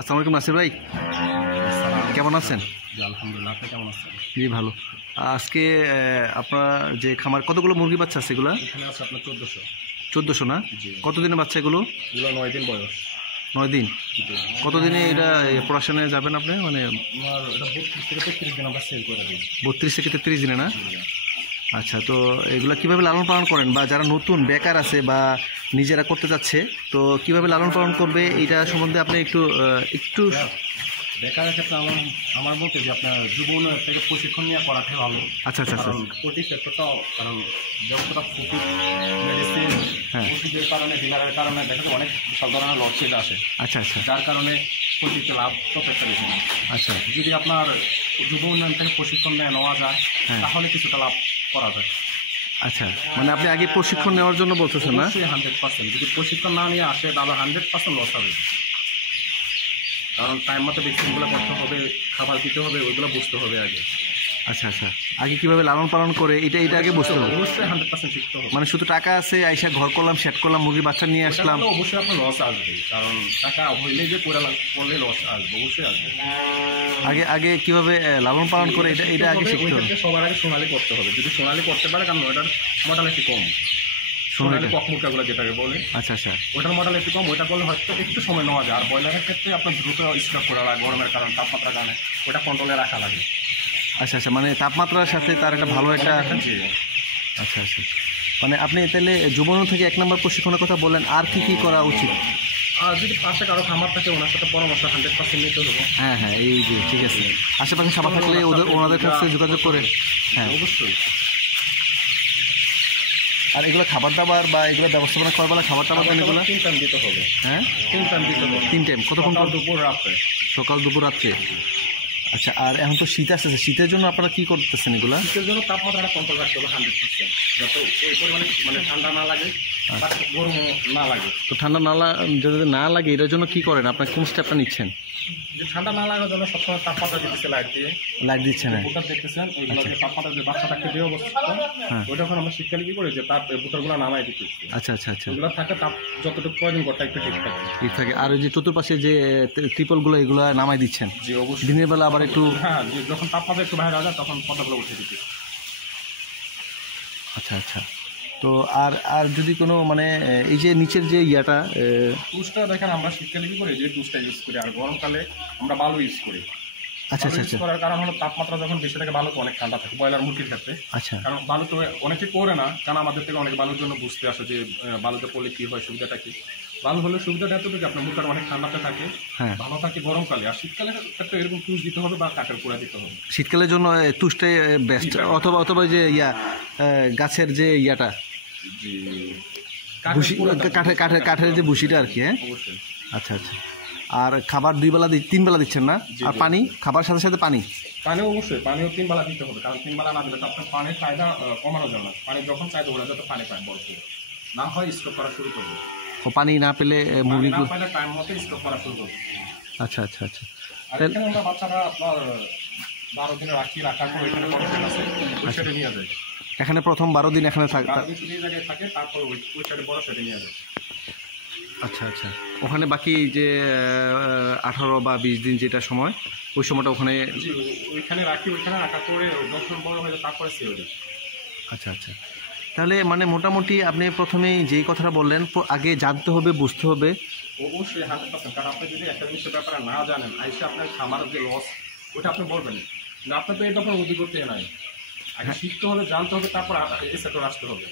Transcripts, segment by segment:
আসসালামু আলাইকুম নাসির ভাই, কেমন আছেন? আলহামদুলিল্লাহ, আপনি কেমন আছেন? জি ভালো। আজকে আপনার যে খামার কতগুলো মুরগি বাচ্চা আছে এগুলা? এখানে আছে আপনার 1400। 1400 না? জি। কতদিনের বাচ্চা এগুলো? এগুলো 9 দিন বয়স। 9 দিন। জি। কতদিনে এটা প্রোডাকশনে যাবেন আপনি? মানে আমার এটা 32 থেকে 33 দিন আমরা সেল করে দিই। 32 থেকে 33 দিনে না? আচ্ছা, তো এগুলা কিভাবে লালন পালন করেন, বা যারা নতুন বেকার আছে বা নিজেরা করতে চাচ্ছে তো কিভাবে লালন পালন করবে এটা সম্বন্ধে আপনি একটু বেকারের ক্ষেত্রে আমার মতে যে আপনার জীবন থেকে প্রশিক্ষণ নিয়ে করাটাই ভালো। আচ্ছা আচ্ছা আচ্ছা। কারণ প্রতি সেক্টরটাও, কারণ যতটা ফুড মেডিসিন হ্যাঁ। ওষুধের কারণে, ডিলারের কারণে দেখা যায় অনেক সব ধরনের লস চলে আসে। আচ্ছা আচ্ছা যার কারণে প্রতিটা লাভ ততটা বেশি না। আচ্ছা যদি আপনার যুব উন্নয়ন থেকে প্রশিক্ষণ নেওয়া যায় হ্যাঁ। তাহলে কিছুটা লাভ করা যায়। আচ্ছা, মানে আপনি আগে প্রশিক্ষণ নেওয়ার জন্য বলতেছেন না? 100%। যদি প্রশিক্ষণ না নিয়ে আসে তাহলে 100% লস হবে। কারণ টাইম মতো ভ্যাকসিনগুলো করতে হবে, খাবার দিতে হবে, ওইগুলো বুঝতে হবে আগে। আচ্ছা আচ্ছা, আগে কিভাবে লালন পালন করে এটা আগে বুঝতে হবে। অবশ্যই 100% শিখতে হবে। মানে শুধু টাকা আছে আইসা ঘর করলাম, সেট করলাম, মুরগির বাচ্চা নিয়ে আসলাম, তাহলে অবশ্যই আপনার লস আসবে। কারণ টাকা হইলে যে করলে লস আসবে, অবশ্যই আসবে। আগে কিভাবে লালন পালন করে এটা আগে শিখতে হবে। সবার আগে সোনালি করতে হবে। যদি সোনালি করতে পারে, কারণ ওটার মডেল একটু কম, সোনালি কক মুরগাগুলো যেটাকে বলে। আচ্ছা আচ্ছা, ওটার মডেল একটু কম, ওইটা করলে হয়তো একটু সময় নেওয়া যায়। আর ব্রয়লারের ক্ষেত্রে আপনার দ্রুত স্টক করা লাগে, গরমের কারণে, তাপমাত্রার কারণে ওটা কন্ট্রোলে রাখা লাগে। আচ্ছা আচ্ছা, মানে তাপমাত্রার সাথে তার একটা ভালো একটা। আচ্ছা আচ্ছা, মানে আপনি তাহলে যুবন থেকে 1 নম্বর প্রশিক্ষণের কথা বললেন, আর কি করা উচিত? আর যদি পাশে কারো খামার থাকে ওনার সাথে পরামর্শ 100% নিতে হবে। হ্যাঁ হ্যাঁ, এই যে ঠিক আছে, আশেপাশে সবার থাকলে ওনাদের কাছে যোগাযোগ করে। হ্যাঁ অবশ্যই। আর এগুলো খাবার দাবার বা এগুলো ব্যবস্থাপনা করার বেলা খাবার দাবার দেন এগুলো? 3 টাইম দিতে হবে। হ্যাঁ, 3 টাইম দিতে হবে। 3 টাইম। কতক্ষণ? সকাল, দুপুর, রাত্রে। সকাল, দুপুর, রাত্রে। আচ্ছা, আর এখন তো শীত আসতেছে, শীতের জন্য আপনারা কি করতেছেন এগুলা? শীতের জন্য তাপমাত্রাটা কন্ট্রোল রাখতে হবে 100%, যাতে ওই পরিমাণে মানে ঠান্ডা না লাগে বা গরম না লাগে। তো ঠান্ডা যদি না লাগে এটার জন্য কি করেন, আপনার কোন স্টেপটা নিচ্ছেন? যে ঠান্ডা না লাগার জন্য সবসময় তাপমাত্রা দিতেছে লাইট দিচ্ছেন। হ্যাঁ, বুটার দেখতেছেন, ওইগুলো যে তাপমাত্রা যে বাচ্চাটাকে যে অবস্থা, হ্যাঁ। ওইটা এখন আমরা শীতকালে কি করি যে তাপ বুটারগুলো নামাই দিতেছি। আচ্ছা আচ্ছা আচ্ছা, ওগুলো থাকে তাপ যতটুকু প্রয়োজন করতে একটু ঠিক থাকে। ঠিক থাকে। আর ওই যে চতুর্পাশে যে ট্রিপলগুলো এগুলো নামাই দিচ্ছেন? যে অবশ্যই। দিনের বেলা আবার একটু। হ্যাঁ, যখন তাপমাত্রা একটু বাইরে যায় তখন পর্দাগুলো উঠে দিতে। আচ্ছা আচ্ছা, তো আর যদি কোনো মানে এই যে নিচের যে ইয়াটা টুসটা দেখেন, আমরা শীতকালে কি করি যে টুসটা ইউজ করি, আর গরমকালে আমরা বালু ইউজ করি। আচ্ছা আচ্ছা ইউজ আচ্ছা করার কারণ হলো তাপমাত্রা যখন বেশি থাকে বালু তো অনেক ঠান্ডা থাকে ব্রয়লার মুরগির ক্ষেত্রে। আচ্ছা কারণ বালু তো অনেকে করে না, কারণ আমাদের থেকে অনেক বালুর জন্য বুঝতে আসে যে বালুতে পড়লে কি হয়, সুবিধাটা কি। বালু হলে সুবিধাটা এতটুকু, আপনার মুখটা অনেক ঠান্ডাতে থাকে, হ্যাঁ, ভালো থাকে গরমকালে। আর শীতকালে ক্ষেত্রে এরকম টুস দিতে হবে বা কাঠের পোড়া দিতে হবে। শীতকালের জন্য তুষটাই বেস্ট, অথবা যে গাছের যে ইয়াটা জি, ভুসি, কাঠের যে ভুসিটা আর কি। হ্যাঁ, অবশ্যই। আচ্ছা আচ্ছা। আর খাবার 2 বেলা 3 বেলা দিচ্ছেন না? আর পানি, খাবার সাথে সাথে পানি? পানিও অবশ্যই, পানিও 3 বেলা দিতে হবে। কারণ 3 বেলা না দিলে তো আপনার পানির চাহিদা কমানো যাবে না। পানি যখন চাহিদা ওরা যাতে পানি পায়, বরফ না হয় স্টক করা শুরু করবে। ও পানি না পেলে মুরগিগুলো টাইম মতো স্টক করা শুরু করবে। আচ্ছা আচ্ছা আচ্ছা। আর এখানে আমরা বাচ্চারা আপনার 12 দিনে রাখার পর এখানে বড় সেট আছে, ওই সেটে নিয়ে যায়। এখানে প্রথম 12 দিন এখানে থাকে? 12 দিন শুধু এই জায়গায় থাকে, তারপর ওই সেটে বড় সেটে নিয়ে যায়। আচ্ছা আচ্ছা, ওখানে বাকি যে 18 বা 20 দিন যেটা সময়, ওই সময়টা ওখানে। জি, ওইখানে রাখি, ওইখানে রাখার পরে 10 দিন বড় হয়ে যায়, তারপরে সেল দেয়। আচ্ছা আচ্ছা, তাহলে মানে মোটামুটি আপনি প্রথমেই যেই কথাটা বললেন, আগে জানতে হবে, বুঝতে হবে। অবশ্যই 100%। কারণ আপনি যদি একটা জিনিসের ব্যাপারে না জানেন, আইসে আপনার খামারের যে লস ওটা আপনি বলবেন না। আপনার তো এই ব্যাপারে অভিজ্ঞতা নাই, আগে শিখতে হবে, জানতে হবে, তারপর এই সেক্টরে আসতে হবে।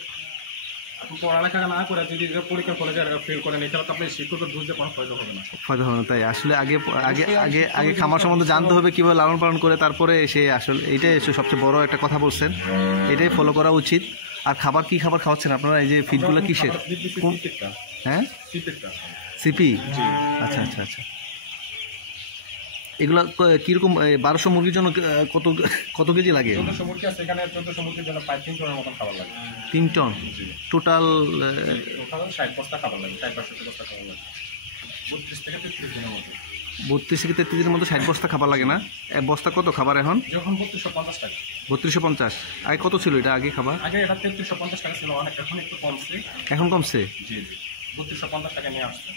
আপনি পড়ালেখা না করে যদি পরীক্ষা করে ফেল করেন, এছাড়া তো আপনি শিক্ষক বুঝতে কোনো ফায়দা হবে না। ফায়দা হবে না। তাই আসলে আগে আগে আগে আগে খামার সম্বন্ধে জানতে হবে, কীভাবে লালন পালন করে, তারপরে সে আসলে এইটাই সবচেয়ে বড় একটা কথা বলছেন, এটাই ফলো করা উচিত। আর খাবার কি খাবার খাওয়াচ্ছেন আপনারা? এই যে ফিডগুলো কিসের? হ্যাঁ, সিপি। আচ্ছা আচ্ছা আচ্ছা, এগুলো কীরকম? 1200 মুরগির জন্য কত কেজি লাগে? 1400 মুরগি আছে এখানে, 1400 মুরগির জন্য 3 টনের মতন খাবার লাগে। 3 টন টোটাল? 60 বস্তা খাবার লাগে, 60-65 বস্তা খাবার লাগে 32 থেকে 33 দিনের মধ্যে। 32 থেকে 33 দিনের মধ্যে 60 বস্তা খাবার লাগে না? এক বস্তা কত খাবার এখন? যখন 3250 টাকা। 3250। আগে কত ছিল এটা আগে খাবার? আগে এটা 3350 টাকা ছিল অনেক, এখন একটু কমছে। এখন কমছে? জি জি, 3250 টাকা নিয়ে আসছে।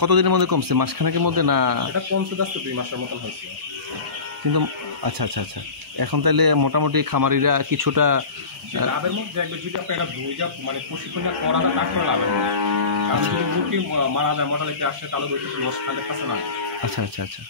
কতদিনের মধ্যে কমছে, মাসখানেকের মধ্যে না? এটা কমছে যাচ্ছে 2 মাসের মতন হয়েছে। কিন্তু আচ্ছা আচ্ছা আচ্ছা, এখন তাহলে মোটামুটি খামারিরা কিছুটা যে লাভের মধ্যে একবার যদি আপনি একটা বুঝা মানে প্রশিক্ষণটা করা যায় তারপরে লাভের মধ্যে, কারণ যদি মুরগি মারা যায় মর্টালিটি আসে তাহলে ওইটা লস 100% না। আচ্ছা আচ্ছা আচ্ছা।